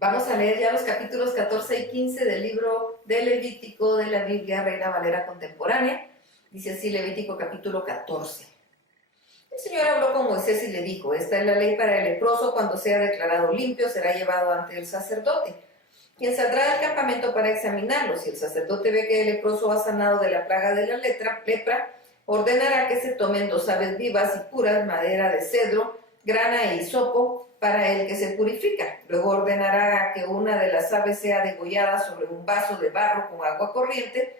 Vamos a leer ya los capítulos 14 y 15 del libro de Levítico de la Biblia Reina Valera Contemporánea. Dice así Levítico capítulo 14. El Señor habló con Moisés y le dijo: esta es la ley para el leproso: cuando sea declarado limpio, será llevado ante el sacerdote, quien saldrá del campamento para examinarlo. Si el sacerdote ve que el leproso ha sanado de la plaga de la lepra, ordenará que se tomen 2 aves vivas y puras, madera de cedro, grana e hisopo, para el que se purifica. Luego ordenará que una de las aves sea degollada sobre un vaso de barro con agua corriente.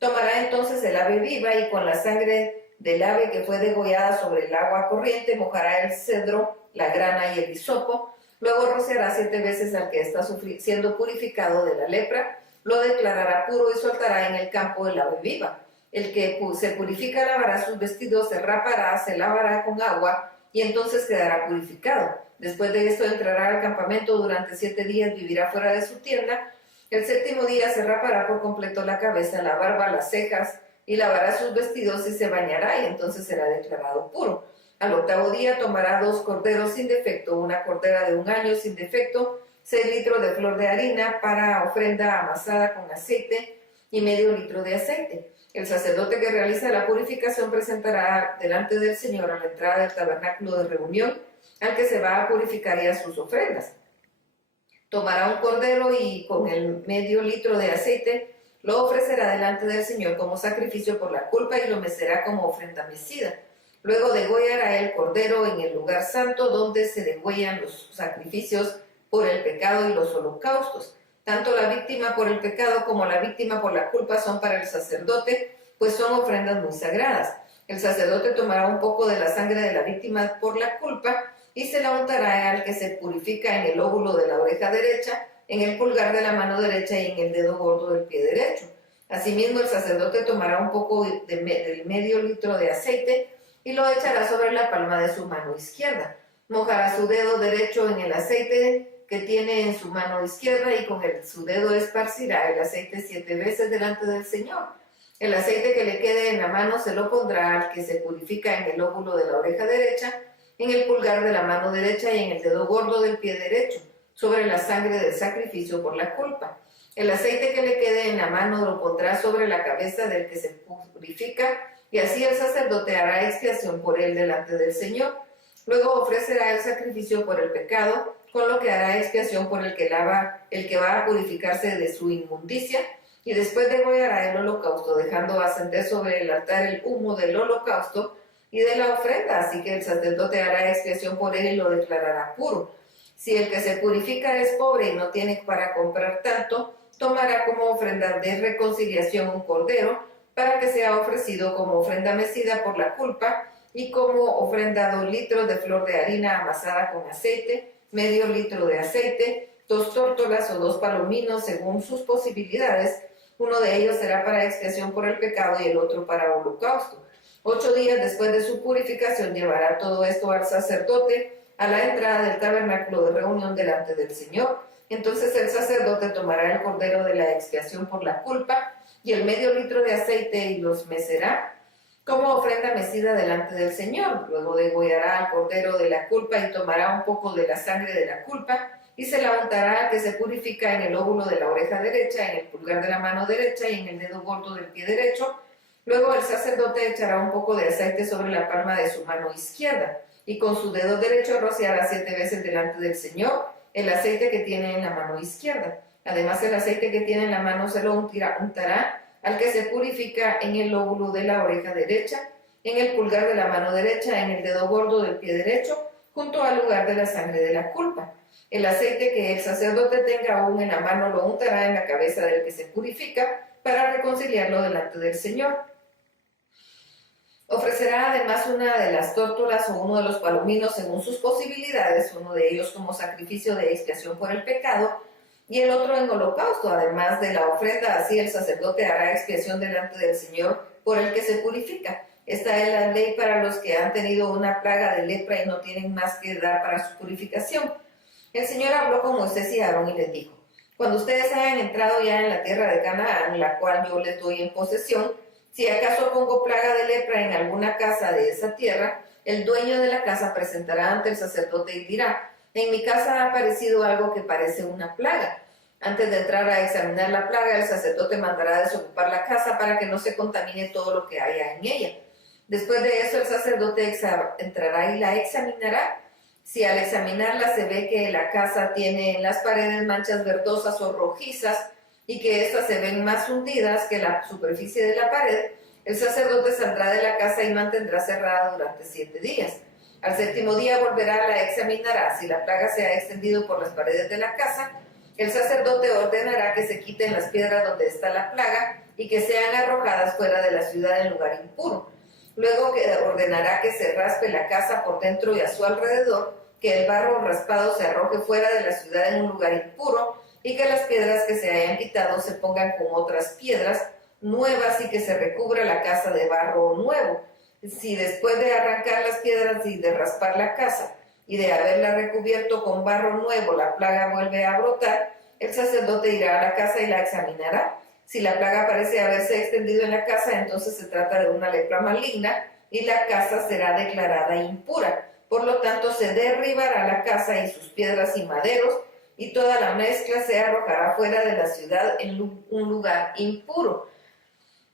Tomará entonces el ave viva y con la sangre del ave que fue degollada sobre el agua corriente mojará el cedro, la grana y el hisopo. Luego rociará 7 veces al que está siendo purificado de la lepra, lo declarará puro y soltará en el campo el ave viva. El que se purifica lavará sus vestidos, se rapará, se lavará con agua y entonces quedará purificado. Después de esto entrará al campamento durante 7 días, vivirá fuera de su tienda. El 7º día se rapará por completo la cabeza, la barba, las cejas, y lavará sus vestidos y se bañará, y entonces será declarado puro. Al 8º día tomará 2 corderos sin defecto, una cordera de 1 año sin defecto, 6 litros de flor de harina para ofrenda amasada con aceite y medio litro de aceite. El sacerdote que realiza la purificación presentará delante del Señor a la entrada del tabernáculo de reunión al que se va a purificar y a sus ofrendas. Tomará un cordero y con el medio litro de aceite lo ofrecerá delante del Señor como sacrificio por la culpa y lo mecerá como ofrenda mecida. Luego degollará el cordero en el lugar santo donde se degüellan los sacrificios por el pecado y los holocaustos. Tanto la víctima por el pecado como la víctima por la culpa son para el sacerdote, pues son ofrendas muy sagradas. El sacerdote tomará un poco de la sangre de la víctima por la culpa y se la untará al que se purifica en el lóbulo de la oreja derecha, en el pulgar de la mano derecha y en el dedo gordo del pie derecho. Asimismo, el sacerdote tomará un poco del medio litro de aceite y lo echará sobre la palma de su mano izquierda. Mojará su dedo derecho en el aceite que tiene en su mano izquierda y con su dedo esparcirá el aceite 7 veces delante del Señor. El aceite que le quede en la mano se lo pondrá al que se purifica en el lóbulo de la oreja derecha, en el pulgar de la mano derecha y en el dedo gordo del pie derecho, sobre la sangre del sacrificio por la culpa. El aceite que le quede en la mano lo pondrá sobre la cabeza del que se purifica, y así el sacerdote hará expiación por él delante del Señor. Luego ofrecerá el sacrificio por el pecado, con lo que hará expiación por el que va a purificarse de su inmundicia, y después degollará el holocausto, dejando ascender sobre el altar el humo del holocausto y de la ofrenda, así que el sacerdote hará expiación por él y lo declarará puro. Si el que se purifica es pobre y no tiene para comprar tanto, tomará como ofrenda de reconciliación un cordero, para que sea ofrecido como ofrenda mecida por la culpa, y como ofrenda 2 litros de flor de harina amasada con aceite, medio litro de aceite, 2 tórtolas o 2 palominos según sus posibilidades. Uno de ellos será para expiación por el pecado y el otro para holocausto. 8 días después de su purificación llevará todo esto al sacerdote a la entrada del tabernáculo de reunión delante del Señor. Entonces el sacerdote tomará el cordero de la expiación por la culpa y el medio litro de aceite y los mecerá como ofrenda mecida delante del Señor. Luego degollará al cordero de la culpa y tomará un poco de la sangre de la culpa y se la untará al que se purifica en el lóbulo de la oreja derecha, en el pulgar de la mano derecha y en el dedo gordo del pie derecho. Luego el sacerdote echará un poco de aceite sobre la palma de su mano izquierda y con su dedo derecho rociará 7 veces delante del Señor el aceite que tiene en la mano izquierda. Además, el aceite que tiene en la mano se lo untará al que se purifica en el lóbulo de la oreja derecha, en el pulgar de la mano derecha, en el dedo gordo del pie derecho, junto al lugar de la sangre de la culpa. El aceite que el sacerdote tenga aún en la mano lo untará en la cabeza del que se purifica para reconciliarlo delante del Señor. Ofrecerá además una de las tórtolas o uno de los palominos según sus posibilidades, uno de ellos como sacrificio de expiación por el pecado y el otro en holocausto, además de la ofrenda. Así el sacerdote hará expiación delante del Señor por el que se purifica. Esta es la ley para los que han tenido una plaga de lepra y no tienen más que dar para su purificación. El Señor habló con Moisés y Aarón y les dijo: cuando ustedes hayan entrado ya en la tierra de Canaán, la cual yo les doy en posesión, si acaso pongo plaga de lepra en alguna casa de esa tierra, el dueño de la casa presentará ante el sacerdote y dirá: En mi casa ha aparecido algo que parece una plaga. Antes de entrar a examinar la plaga, el sacerdote mandará desocupar la casa para que no se contamine todo lo que haya en ella. Después de eso, el sacerdote entrará y la examinará. Si al examinarla se ve que la casa tiene en las paredes manchas verdosas o rojizas y que éstas se ven más hundidas que la superficie de la pared, el sacerdote saldrá de la casa y mantendrá cerrada durante 7 días. Al 7º día volverá, la examinará. Si la plaga se ha extendido por las paredes de la casa, el sacerdote ordenará que se quiten las piedras donde está la plaga y que sean arrojadas fuera de la ciudad en lugar impuro. Luego ordenará que se raspe la casa por dentro y a su alrededor, que el barro raspado se arroje fuera de la ciudad en un lugar impuro y que las piedras que se hayan quitado se pongan con otras piedras nuevas y que se recubra la casa de barro nuevo. Si después de arrancar las piedras y de raspar la casa y de haberla recubierto con barro nuevo la plaga vuelve a brotar, el sacerdote irá a la casa y la examinará. Si la plaga parece haberse extendido en la casa, entonces se trata de una lepra maligna y la casa será declarada impura. Por lo tanto, se derribará la casa y sus piedras y maderos, y toda la mezcla se arrojará fuera de la ciudad en un lugar impuro.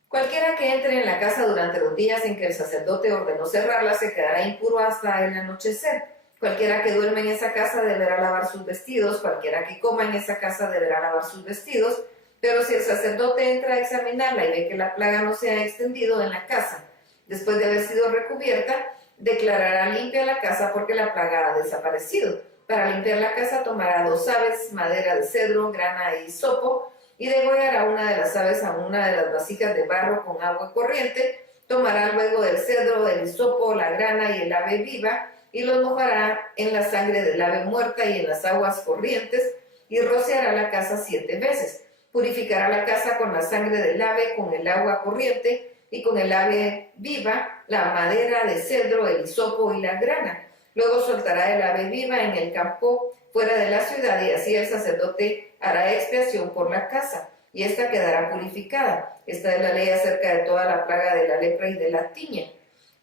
Cualquiera que entre en la casa durante los días en que el sacerdote ordenó cerrarla se quedará impuro hasta el anochecer. Cualquiera que duerme en esa casa deberá lavar sus vestidos, cualquiera que coma en esa casa deberá lavar sus vestidos. Pero si el sacerdote entra a examinarla y ve que la plaga no se ha extendido en la casa después de haber sido recubierta, declarará limpia la casa porque la plaga ha desaparecido. Para limpiar la casa tomará 2 aves, madera de cedro, grana y hisopo, y degollará una de las aves a una de las vasijas de barro con agua corriente. Tomará luego el cedro, el hisopo, la grana y el ave viva, y los mojará en la sangre del ave muerta y en las aguas corrientes, y rociará la casa 7 veces. Purificará la casa con la sangre del ave, con el agua corriente y con el ave viva, la madera de cedro, el hisopo y la grana. Luego soltará el ave viva en el campo fuera de la ciudad y así el sacerdote hará expiación por la casa y ésta quedará purificada. Esta es la ley acerca de toda la plaga de la lepra y de la tiña.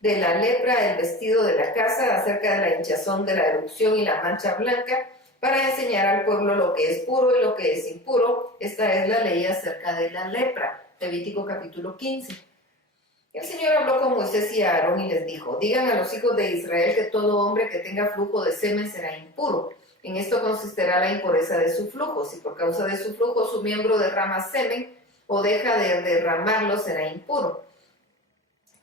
De la lepra, el vestido de la casa, acerca de la hinchazón, de la erupción y la mancha blanca, para enseñar al pueblo lo que es puro y lo que es impuro. Esta es la ley acerca de la lepra. Levítico capítulo 15. El Señor habló con Moisés y a Aarón y les dijo: digan a los hijos de Israel que todo hombre que tenga flujo de semen será impuro. En esto consistirá la impureza de su flujo. Si por causa de su flujo su miembro derrama semen o deja de derramarlo, será impuro.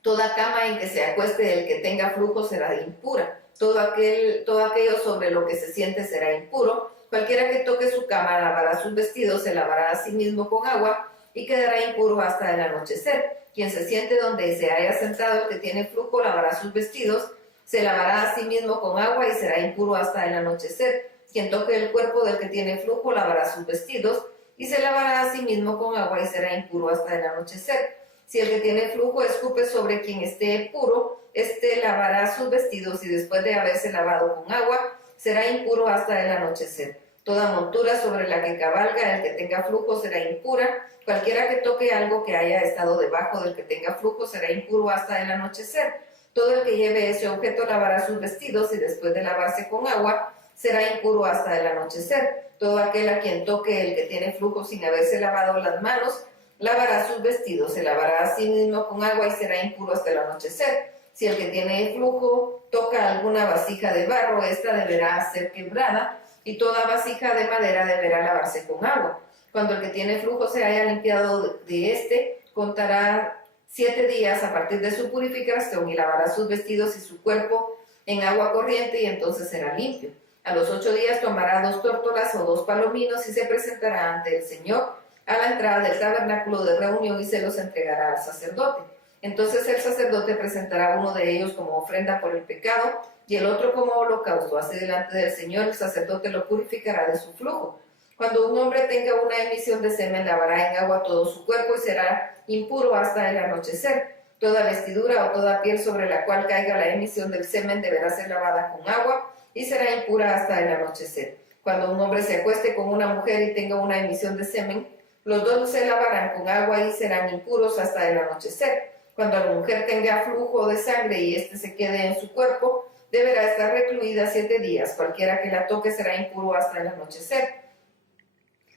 Toda cama en que se acueste el que tenga flujo será impura. Todo aquello sobre lo que se siente será impuro. Cualquiera que toque su cama lavará sus vestidos, se lavará a sí mismo con agua y quedará impuro hasta el anochecer. Quien se siente donde se haya sentado, el que tiene flujo, lavará sus vestidos, se lavará a sí mismo con agua y será impuro hasta el anochecer. Quien toque el cuerpo del que tiene flujo, lavará sus vestidos y se lavará a sí mismo con agua y será impuro hasta el anochecer. Si el que tiene flujo escupe sobre quien esté puro, éste lavará sus vestidos y después de haberse lavado con agua, será impuro hasta el anochecer. Toda montura sobre la que cabalga el que tenga flujo será impura. Cualquiera que toque algo que haya estado debajo del que tenga flujo será impuro hasta el anochecer. Todo el que lleve ese objeto lavará sus vestidos y después de lavarse con agua, será impuro hasta el anochecer. Todo aquel a quien toque el que tiene flujo sin haberse lavado las manos, lavará sus vestidos, se lavará a sí mismo con agua y será impuro hasta el anochecer. Si el que tiene flujo toca alguna vasija de barro, esta deberá ser quebrada, y toda vasija de madera deberá lavarse con agua. Cuando el que tiene flujo se haya limpiado de este, contará 7 días a partir de su purificación y lavará sus vestidos y su cuerpo en agua corriente y entonces será limpio. A los 8 días tomará 2 tórtolas o 2 palominos y se presentará ante el Señor a la entrada del tabernáculo de reunión y se los entregará al sacerdote. Entonces el sacerdote presentará uno de ellos como ofrenda por el pecado y el otro como holocausto. Así delante del Señor el sacerdote lo purificará de su flujo. Cuando un hombre tenga una emisión de semen, lavará en agua todo su cuerpo y será impuro hasta el anochecer. Toda vestidura o toda piel sobre la cual caiga la emisión del semen deberá ser lavada con agua y será impura hasta el anochecer. Cuando un hombre se acueste con una mujer y tenga una emisión de semen, los dos se lavarán con agua y serán impuros hasta el anochecer. Cuando la mujer tenga flujo de sangre y éste se quede en su cuerpo, deberá estar recluida 7 días. Cualquiera que la toque será impuro hasta el anochecer.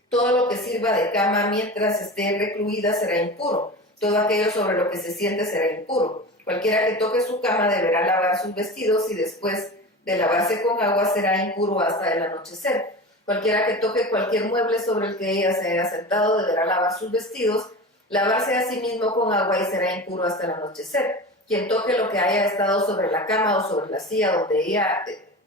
Todo lo que sirva de cama mientras esté recluida será impuro. Todo aquello sobre lo que se siente será impuro. Cualquiera que toque su cama deberá lavar sus vestidos y después de lavarse con agua será impuro hasta el anochecer. Cualquiera que toque cualquier mueble sobre el que ella se haya sentado deberá lavar sus vestidos, lavarse a sí mismo con agua y será impuro hasta el anochecer. Quien toque lo que haya estado sobre la cama o sobre la silla donde ella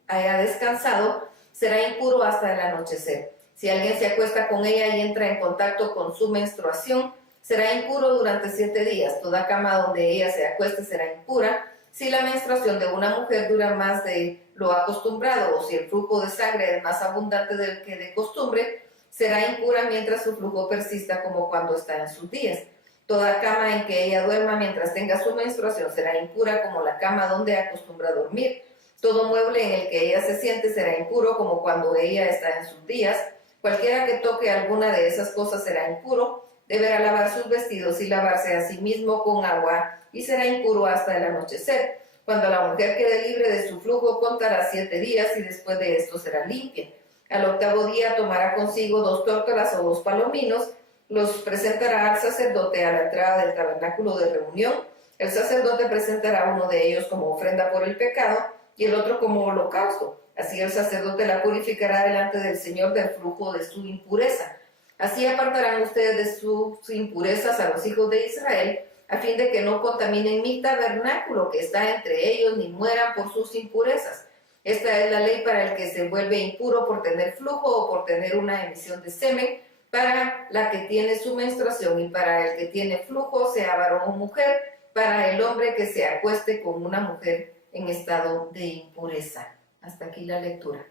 haya descansado será impuro hasta el anochecer. Si alguien se acuesta con ella y entra en contacto con su menstruación, será impuro durante 7 días. Toda cama donde ella se acueste será impura. Si la menstruación de una mujer dura más de lo acostumbrado o si el flujo de sangre es más abundante del que de costumbre, será impura mientras su flujo persista como cuando está en sus días. Toda cama en que ella duerma mientras tenga su menstruación será impura como la cama donde acostumbra dormir. Todo mueble en el que ella se siente será impuro como cuando ella está en sus días. Cualquiera que toque alguna de esas cosas será impuro. Deberá lavar sus vestidos y lavarse a sí mismo con agua y será impuro hasta el anochecer. Cuando la mujer quede libre de su flujo contará 7 días y después de esto será limpia. Al 8º día tomará consigo 2 tórtolas o 2 palominos, los presentará al sacerdote a la entrada del tabernáculo de reunión. El sacerdote presentará uno de ellos como ofrenda por el pecado y el otro como holocausto. Así el sacerdote la purificará delante del Señor del flujo de su impureza. Así apartarán ustedes de sus impurezas a los hijos de Israel, a fin de que no contaminen mi tabernáculo que está entre ellos, ni mueran por sus impurezas. Esta es la ley para el que se vuelve impuro por tener flujo o por tener una emisión de semen, para la que tiene su menstruación y para el que tiene flujo, sea varón o mujer, para el hombre que se acueste con una mujer en estado de impureza. Hasta aquí la lectura.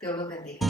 Dios los bendiga.